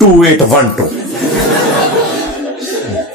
2812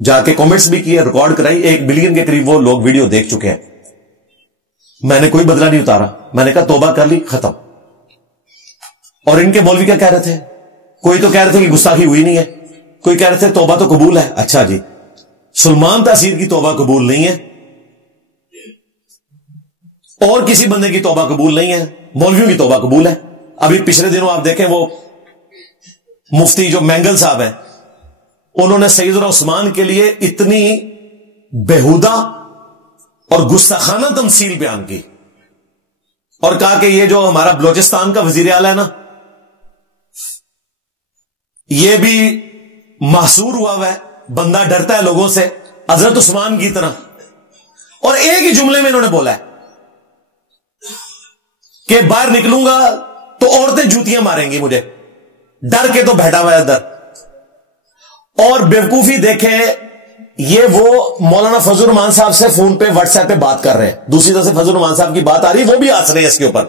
جا کے کامنٹس بھی کیے, ریکارڈ کرائی, 1 ملین کے قریب وہ لوگ ویڈیو دیکھ چکے ہیں. میں نے کوئی بدلہ نہیں اتارا, میں نے کہا توبہ کر لی, ختم. اور ان کے مولوی کیا کہہ رہے تھے؟ کوئی تو کہہ رہے تھے کہ گستاخی ہوئی نہیں ہے, کوئی کہہ رہے تھے توبہ تو قبول ہے. اچھا جی, سلمان تاثیر کی توبہ قبول نہیں ہے, اور کسی بندے کی توبہ قبول نہیں ہے, مولویوں کی توبہ قبول ہے. ابھی پچھلے دنوں آپ دیکھیں وہ مفتی جو مینگل صاحب ہیں, انہوں نے سیدنا عثمان کے لیے اتنی بےہودہ اور گستاخانہ تمثیل بیان کی, اور کہا کہ یہ جو ہمارا بلوچستان کا وزیر اعلیٰ ہے نا, یہ بھی محصور ہوا ہے, بندہ ڈرتا ہے لوگوں سے حضرت عثمان کی طرح. اور ایک ہی جملے میں انہوں نے بولا ہے کہ باہر نکلوں گا تو عورتیں جوتیاں ماریں گی مجھے, ڈر کے تو بیٹھا ہوا ہے ادھر. اور بیوقوفی دیکھیں, یہ وہ مولانا فضل الرحمان صاحب سے فون پہ واٹس ایپ پہ بات کر رہے ہیں, دوسری طرف سے فضل الرحمان صاحب کی بات آ رہی, وہ بھی ہنس رہے ہیں اس کے اوپر.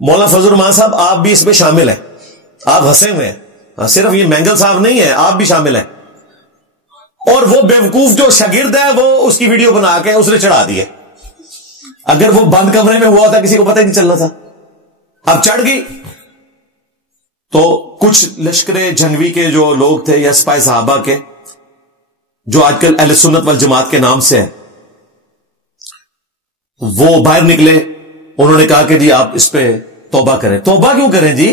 مولانا فضل الرحمان صاحب آپ بھی اس پہ شامل ہیں, آپ ہنسے ہوئے ہیں, صرف یہ مینگل صاحب نہیں ہے, آپ بھی شامل ہیں. اور وہ بیوقوف جو شاگرد ہے وہ اس کی ویڈیو بنا کے اس نے چڑھا دی ہے. اگر وہ بند کمرے میں ہوا ہوتا کسی کو پتہ ہی نہیں چلنا تھا. اب چڑھ گئی تو کچھ لشکر جنگوی کے جو لوگ تھے یا سپاہی صحابہ کے, جو آج کل اہل سنت والجماعت کے نام سے ہیں, وہ باہر نکلے. انہوں نے کہا کہ جی آپ اس پہ توبہ کریں. توبہ کیوں کریں جی؟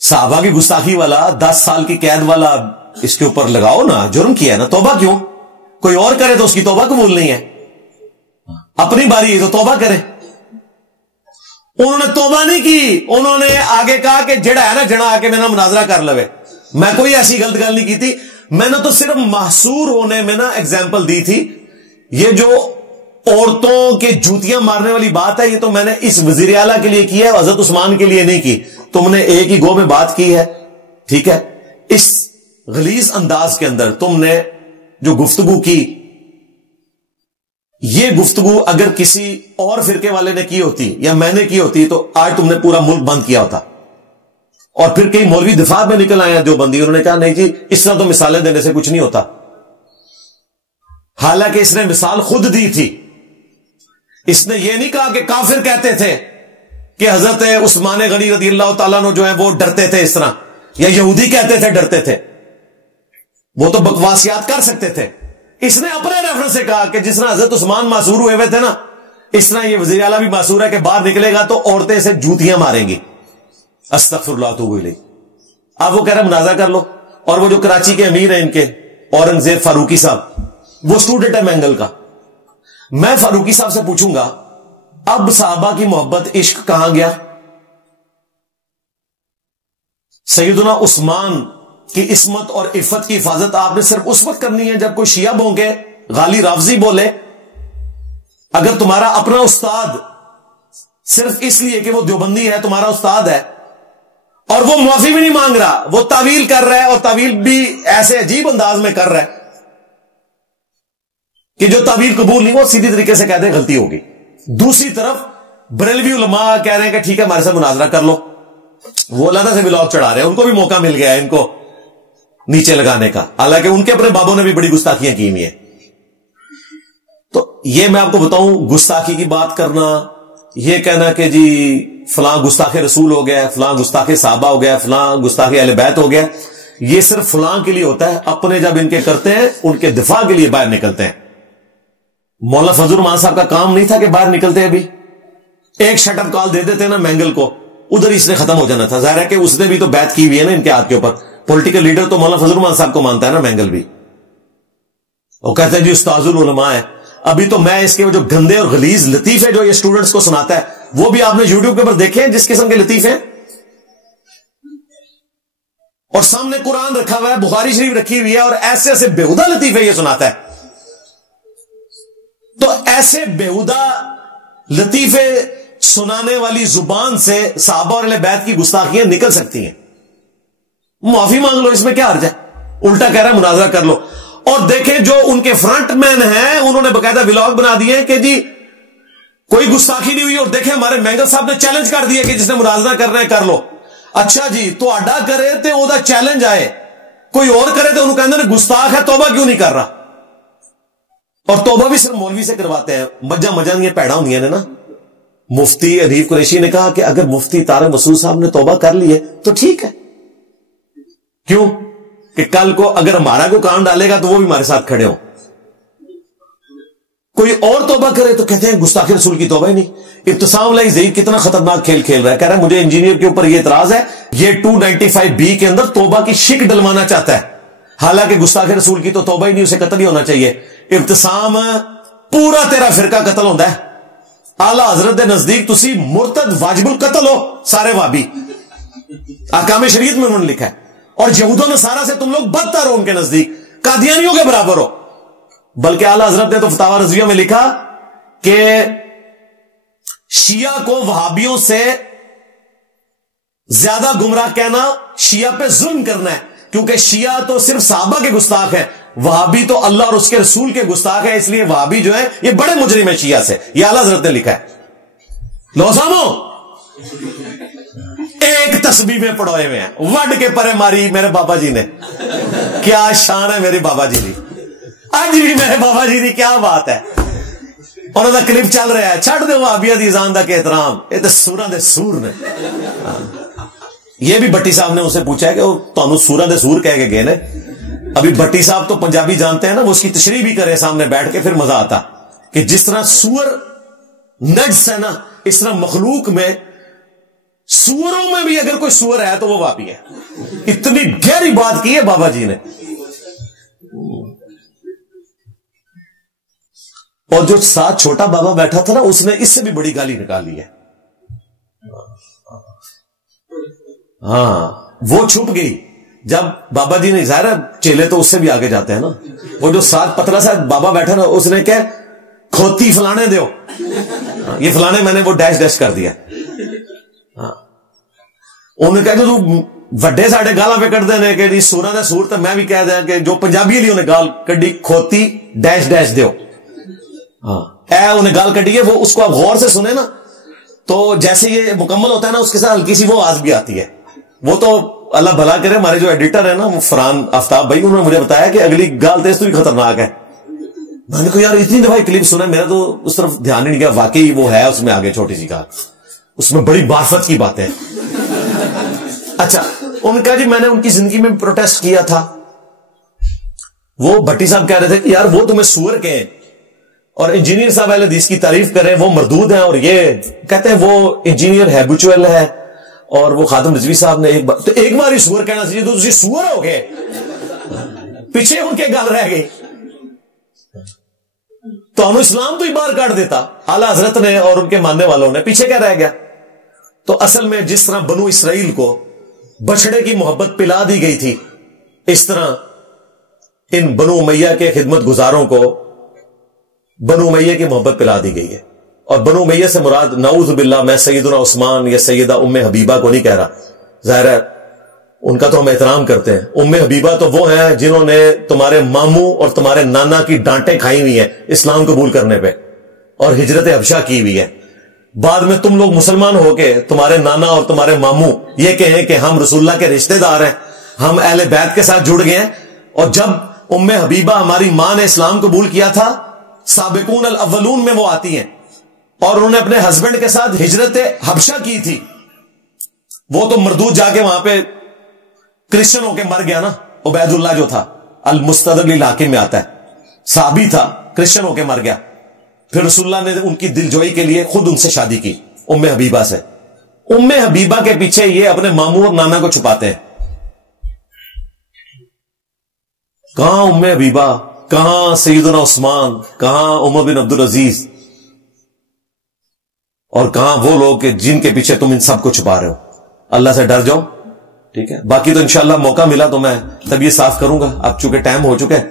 صحابہ کی گستاخی والا 10 سال کی قید والا اس کے اوپر لگاؤ نا, جرم کیا ہے نا, توبہ کیوں؟ کوئی اور کرے تو اس کی توبہ قبول نہیں ہے, اپنی باری تو توبہ کرے. انہوں نے توبہ نہیں کی, انہوں نے آگے کہا کہ جڑا ہے نا جڑا آ کے میرا مناظرہ کر لوے. میں کوئی ایسی غلط گل نہیں کی تھی, میں نے تو صرف محصور ہونے میں نا ایگزامپل دی تھی. یہ جو عورتوں کے جوتیاں مارنے والی بات ہے, یہ تو میں نے اس وزیر اعلیٰ کے لیے کی ہے, حضرت عثمان کے لیے نہیں کی. تم نے ایک ہی گو میں بات کی ہے, ٹھیک ہے. اس غلیظ انداز کے اندر تم نے جو گفتگو کی, یہ گفتگو اگر کسی اور فرقے والے نے کی ہوتی یا میں نے کی ہوتی تو آج تم نے پورا ملک بند کیا ہوتا. اور پھر کئی مولوی دفاع میں نکل آئے ہیں جو بندی, انہوں نے کہا نہیں جی اس طرح تو مثالیں دینے سے کچھ نہیں ہوتا. حالانکہ اس نے مثال خود دی تھی. اس نے یہ نہیں کہا کہ کافر کہتے تھے کہ حضرت عثمان غنی رضی اللہ تعالیٰ عنہ جو ہیں وہ ڈرتے تھے اس طرح, یا یہودی کہتے تھے ڈرتے تھے, وہ تو بکواسیات کر سکتے تھے. اس نے اپنے ریفرنس سے کہا کہ جس طرح حضرت عثمان معصور ہوئے تھے نا, اس طرح یہ وزیر اعلیٰ بھی معصور ہے کہ باہر نکلے گا تو عورتیں سے جوتیاں ماریں گی. استغفر اللہ توبہ الیہ. آپ وہ کہہ رہے مناظرہ کر لو. اور وہ جو کراچی کے امیر ہیں ان کے, اورنگزیب فاروقی صاحب, وہ اسٹوڈنٹ ہے مینگل کا. میں فاروقی صاحب سے پوچھوں گا اب صحابہ کی محبت عشق کہاں گیا؟ سیدنا عثمان کی عصمت اور عفت کی حفاظت آپ نے صرف اس وقت کرنی ہے جب کوئی شیعہ بھونکے, غالی رافضی بولے. اگر تمہارا اپنا استاد صرف اس لیے کہ وہ دیوبندی ہے تمہارا استاد ہے اور وہ معافی بھی نہیں مانگ رہا, وہ تعویل کر رہا ہے, اور تعویل بھی ایسے عجیب انداز میں کر رہا ہے کہ جو تعویل قبول نہیں وہ سیدھی طریقے سے کہتے ہیں غلطی ہوگی. دوسری طرف بریلوی علماء کہہ رہے ہیں کہ ٹھیک ہے ہمارے ساتھ مناظرہ کر لو. وہ علیحدہ سے ولاگ چڑھا رہے ہیں, ان کو بھی موقع مل گیا ہے ان کو نیچے لگانے کا, حالانکہ ان کے اپنے بابوں نے بھی بڑی گستاخیاں کی ہوئی ہیں. تو یہ میں آپ کو بتاؤں, گستاخی کی بات کرنا, یہ کہنا کہ جی فلاں گستاخ رسول ہو گیا, فلاں گستاخ صحابہ ہو گیا, فلاں گستاخ اہل بیت ہو گیا, یہ صرف فلاں کے لیے ہوتا ہے. اپنے جب ان کے کرتے ہیں ان کے دفاع کے لیے باہر نکلتے ہیں. مولانا فضل الرحمان صاحب کا کام نہیں تھا کہ باہر نکلتے ابھی ایک شٹ اپ کال دے دیتے نا مینگل کو, ادھر اس نے ختم ہو جانا تھا. ظاہر ہے کہ اس نے بھی تو بیعت کی ہوئی ہے نا ان کے ہاتھ کے اوپر. پولیٹیکل لیڈر تو مولانا فضل الرحمان صاحب کو مانتا ہے نا مینگل بھی, وہ کہتے ہیں جی استاذ العلماء ہے. ابھی تو میں اس کے جو گندے اور غلیظ لطیفے جو یہ اسٹوڈنٹس کو سناتا ہے وہ بھی آپ نے یوٹیوب کے اوپر دیکھے جس قسم کے لطیفے, اور سامنے قرآن رکھا ہوا ہے, بخاری شریف رکھی ہوئی ہے, اور ایسے ایسے بےہودہ لطیفے یہ سناتا ہے. تو ایسے بےہودہ لطیفے سنانے والی زبان سے صحابہ اور اہل بیت کی گستاخیاں نکل سکتی ہیں. معافی مانگ لو, اس میں کیا حرج ہے؟ الٹا کہہ رہا ہے مناظرہ کر لو. اور دیکھیں جو ان کے فرنٹ مین ہیں انہوں نے باقاعدہ ولاگ بنا دیے کہ جی کوئی گستاخی نہیں ہوئی, اور دیکھیں ہمارے مینگل صاحب نے چیلنج کر دیا کہ جس نے مناظرہ کرنا ہے کر لو. اچھا جی تو اڈا کرے تے او دا چیلنج آئے کوئی اور کرے تو انہوں کہتے ہیں گستاخ ہے, توبہ کیوں نہیں کر رہا. اور توبہ بھی صرف مولوی سے کرواتے ہیں. مجھا یہ پیڑا ہوں نے نا. مفتی حنیف قریشی نے کہا کہ اگر مفتی طارق مسعود صاحب نے توبہ کر لی ہے تو ٹھیک ہے. کیوں کہ کل کو اگر ہمارا کوئی کام ڈالے گا تو وہ بھی ہمارے ساتھ کھڑے ہوں. کوئی اور توبہ کرے تو کہتے ہیں گستاخی رسول کی توبہ ہی نہیں. ابتسام علیہ زہیر کتنا خطرناک کھیل کھیل رہا ہے. کہہ رہا ہے مجھے انجینئر کے اوپر یہ اعتراض ہے, یہ 295B کے اندر توبہ کی شک ڈلوانا چاہتا ہے, حالانکہ گستاخی رسول کی تو توبہ ہی نہیں, اسے قتل ہی ہونا چاہیے. ابتسام پورا تیرا فرقہ قتل ہوتا ہے. اعلی حضرت دے نزدیک تسی مرتد واجب القتل ہو سارے وابی, احکام شریعت میں انہوں نے لکھا ہے. اور یہود و نصارہ سے تم لوگ بدتر ہو ان کے نزدیک, قادیانیوں کے برابر ہو. بلکہ اعلی حضرت نے تو فتاوی رضویہ میں لکھا کہ شیعہ کو وہابیوں سے زیادہ گمراہ کہنا شیعہ پہ ظلم کرنا ہے, کیونکہ شیعہ تو صرف صحابہ کے گستاخ ہیں, وہابی تو اللہ اور اس کے رسول کے گستاخ ہے. اس لیے وہابی جو ہے یہ بڑے مجرم ہیں شیعہ سے. یہ اعلی حضرت نے لکھا ہے. لو سامو ایک تسبیح میں پڑھوئے ہوئے ہیں, وڈ کے پرے ماری میرے بابا جی نے. کیا شان ہے میرے بابا جی کی, آج بھی میرے بابا جی کی کیا بات ہے. اور انہوں کلپ چل رہا ہے, چھڑ دے وہابیہ دی اذان دا کے احترام, یہ تو سوراں دے سور نے. یہ بھی بٹی صاحب نے اسے پوچھا ہے کہ وہ تانوں سوراں دے سور کہہ کے گئے نے. ابھی بٹی صاحب تو پنجابی جانتے ہیں نا, وہ اس کی تشریح بھی کرے سامنے بیٹھ کے, پھر مزہ آتا کہ جس طرح سور نجس ہے نا, اس طرح مخلوق میں سوروں میں بھی اگر کوئی سور ہے تو وہ وہابی ہے. اتنی گہری بات کی ہے بابا جی نے. اور جو ساتھ چھوٹا بابا بیٹھا تھا نا, اس نے اس سے بھی بڑی گالی نکالی ہے. ہاں وہ چھپ گئی جب بابا جی نے, ظاہر ہے چیلے تو اس سے بھی آگے جاتے ہیں نا. وہ جو ساتھ پتلا سا بابا بیٹھا نا, اس نے کہ کھوتی فلانے دیو, یہ فلانے میں نے وہ ڈیش ڈیش کر دیا. انہوں نے کہا تو وڈے ساڑھے گالاں پہ کٹ دینے کہ سورہ دے سور, تو میں بھی کہہ دیا کہ جو پنجابی لیے انہیں گال کڈی کھوتی ڈیش ڈیش دیو. ہاں اے انہیں گال کڈی ہے, وہ اس کو آپ غور سے سنے نا تو جیسے یہ مکمل ہوتا ہے نا, اس کے ساتھ ہلکی سی وہ آواز بھی آتی ہے. وہ تو اللہ بھلا کرے, ہمارے جو ایڈیٹر ہے نا وہ فرحان آفتاب بھائی, انہوں نے مجھے بتایا کہ اگلی گال تیز تو بھی خطرناک ہے. میں نے کہا یار اتنی دفعہ کلپ سنا, میرا تو اس طرف دھیان نہیں گیا. واقعی وہ ہے اس میں آگے چھوٹی سی گال, اس میں بڑی معرفت کی باتیں. اچھا انہوں نے کہا جی میں نے ان کی زندگی میں پروٹیسٹ کیا تھا. وہ بھٹی صاحب کہہ رہے تھے کہ یار وہ تمہیں سور کہیں, اور انجینئر صاحب اہل حدیث کی تعریف کریں وہ مردود ہیں, اور یہ کہتے ہیں وہ انجینئر ہیبچوئل ہے. اور وہ خادم رضوی صاحب نے ایک بار ہی سور کہنا چاہیے, تو تسی سور ہو گئے, پیچھے ان کے گل رہ گئی. تو انہوں اسلام تو ہی باہر کاٹ دیتا اعلی حضرت نے اور ان کے ماننے والوں نے, پیچھے کیا رہ گیا. تو اصل میں جس طرح بنو اسرائیل کو بچڑے کی محبت پلا دی گئی تھی, اس طرح ان بنو امیہ کے خدمت گزاروں کو بنو امیہ کی محبت پلا دی گئی ہے. اور بنو امیہ سے مراد نعوذ باللہ میں سیدنا عثمان یا سیدہ ام حبیبہ کو نہیں کہہ رہا. ظاہر ہے ان کا تو ہم احترام کرتے ہیں. ام حبیبہ تو وہ ہیں جنہوں نے تمہارے ماموں اور تمہارے نانا کی ڈانٹیں کھائی ہوئی ہیں اسلام قبول کرنے پہ, اور ہجرت حبشہ کی ہوئی ہے. بعد میں تم لوگ مسلمان ہو کے تمہارے نانا اور تمہارے ماموں یہ کہیں کہ ہم رسول اللہ کے رشتہ دار ہیں, ہم اہل بیت کے ساتھ جڑ گئے ہیں. اور جب ام حبیبہ ہماری ماں نے اسلام قبول کیا تھا, سابقون الاولون میں وہ آتی ہیں, اور انہوں نے اپنے ہسبینڈ کے ساتھ ہجرت حبشہ کی تھی. وہ تو مردود جا کے وہاں پہ کرسچن ہو کے مر گیا نا. عبید اللہ جو تھا المستدرک للحاکم میں آتا ہے, صحابی تھا, کرسچن ہو کے مر گیا. پھر رسول اللہ نے ان کی دلجوئی کے لیے خود ان سے شادی کی ام حبیبہ سے. ام حبیبہ کے پیچھے یہ اپنے ماموں اور نانا کو چھپاتے ہیں. کہاں ام حبیبہ, کہاں سیدنا عثمان, کہاں عمر بن عبدالعزیز, اور کہاں وہ لوگ کہ جن کے پیچھے تم ان سب کو چھپا رہے ہو. اللہ سے ڈر جاؤ, ٹھیک ہے. باقی تو انشاءاللہ موقع ملا تو میں تب یہ صاف کروں گا. اب چونکہ ٹائم ہو چکا ہے,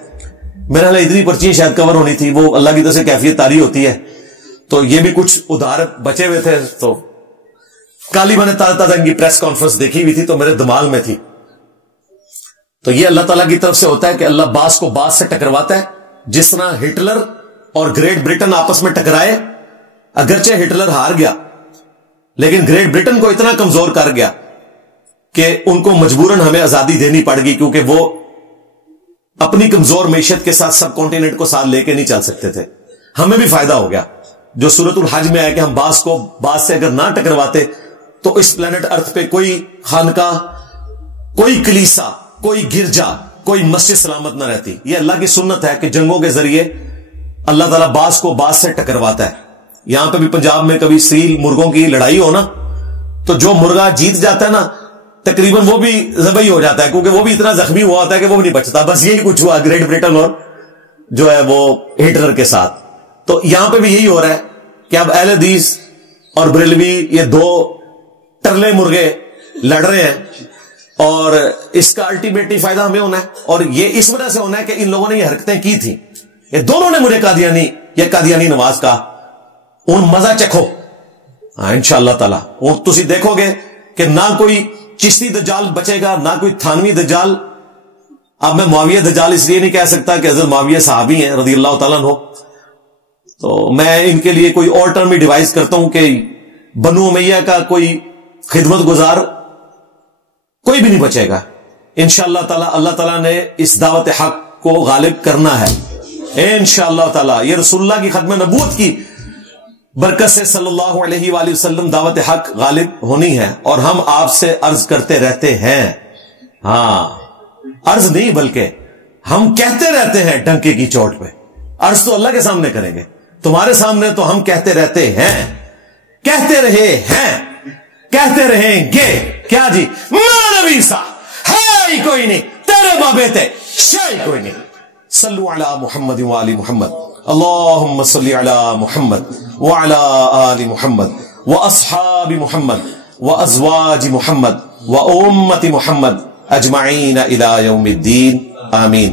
میرا حال اتنی پرچیاں شاید کور ہونی تھی, وہ اللہ کی طرف سے کیفیت تاری ہوتی ہے. تو یہ بھی کچھ ادھار بچے ہوئے تھے. تو کل ہی میں نے تازہ ان کی پریس کانفرنس دیکھی ہوئی تھی, تو میرے دماغ میں تھی. تو یہ اللہ تعالیٰ کی طرف سے ہوتا ہے کہ اللہ باس کو باس سے ٹکرواتا ہے. جس طرح ہٹلر اور گریٹ برٹن آپس میں ٹکرائے, اگرچہ ہٹلر ہار گیا لیکن گریٹ برٹن کو اتنا کمزور کر گیا کہ ان کو مجبوراً ہمیں آزادی دینی پڑ گئی, کیونکہ وہ اپنی کمزور معیشت کے ساتھ سب کانٹیننٹ کو ساتھ لے کے نہیں چل سکتے تھے. ہمیں بھی فائدہ ہو گیا جو سورۃ الحج میں آیا کہ ہم بعض کو بعض سے اگر نہ ٹکرواتے تو اس پلانٹ ارتھ پہ کوئی خانقاہ، کوئی کلیسا، کوئی گرجا، کوئی مسجد سلامت نہ رہتی. یہ اللہ کی سنت ہے کہ جنگوں کے ذریعے اللہ تعالیٰ بعض کو بعض سے ٹکرواتا ہے. یہاں پہ بھی پنجاب میں کبھی سیل مرغوں کی لڑائی ہو نا تو جو مرغا جیت جاتا ہے نا تقریباً وہ بھی ذبح ہو جاتا ہے کیونکہ وہ بھی اتنا زخمی ہوا ہوتا ہے کہ وہ بھی نہیں بچتا. بس یہی کچھ ہوا گریٹ بریٹن اور جو ہے وہ ہٹلر کے ساتھ. تو یہاں پہ بھی یہی ہو رہا ہے کہ اب اہل حدیث اور بریلوی یہ دو ٹرلے مرغے لڑ رہے ہیں اور اس کا الٹیمیٹلی فائدہ ہمیں ہونا ہے. اور یہ اس وجہ سے ہونا ہے کہ ان لوگوں نے یہ حرکتیں کی تھی. یہ دونوں نے مجھے قادیانی یا قادیانی نواز کا ان مزہ چکھو. ہاں انشاءاللہ تعالی اور تسی دیکھو گے کہ نہ کوئی چشتی دجال بچے گا نہ کوئی تھانوی دجال. اب میں معاویہ دجال اس لیے نہیں کہہ سکتا کہ حضرت معاویہ صحابی ہیں رضی اللہ تعالیٰ عنہ، تو میں ان کے لیے کوئی اور ٹرم بھی ڈیوائز کرتا ہوں کہ بنو امیہ کا کوئی خدمت گزار کوئی بھی نہیں بچے گا. انشاءاللہ تعالی اللہ تعالیٰ نے اس دعوت حق کو غالب کرنا ہے انشاءاللہ تعالی. یہ رسول اللہ کی ختم نبوت کی برکت سے صلی اللہ علیہ وآلہ وسلم دعوت حق غالب ہونی ہے. اور ہم آپ سے عرض کرتے رہتے ہیں، ہاں عرض نہیں بلکہ ہم کہتے رہتے ہیں ڈنکے کی چوٹ پہ. عرض تو اللہ کے سامنے کریں گے، تمہارے سامنے تو ہم کہتے رہتے ہیں، کہتے رہے ہیں، کہتے رہیں گے. کیا جی نبی سا ہے ہی کوئی نہیں، تیرے بابے تے شاہی کوئی نہیں. صلو علی محمد وآل محمد، اللہم صلی علی محمد وعلی آل محمد واصحاب محمد وازواج محمد وامت محمد اجمعین الی یوم الدین. آمین.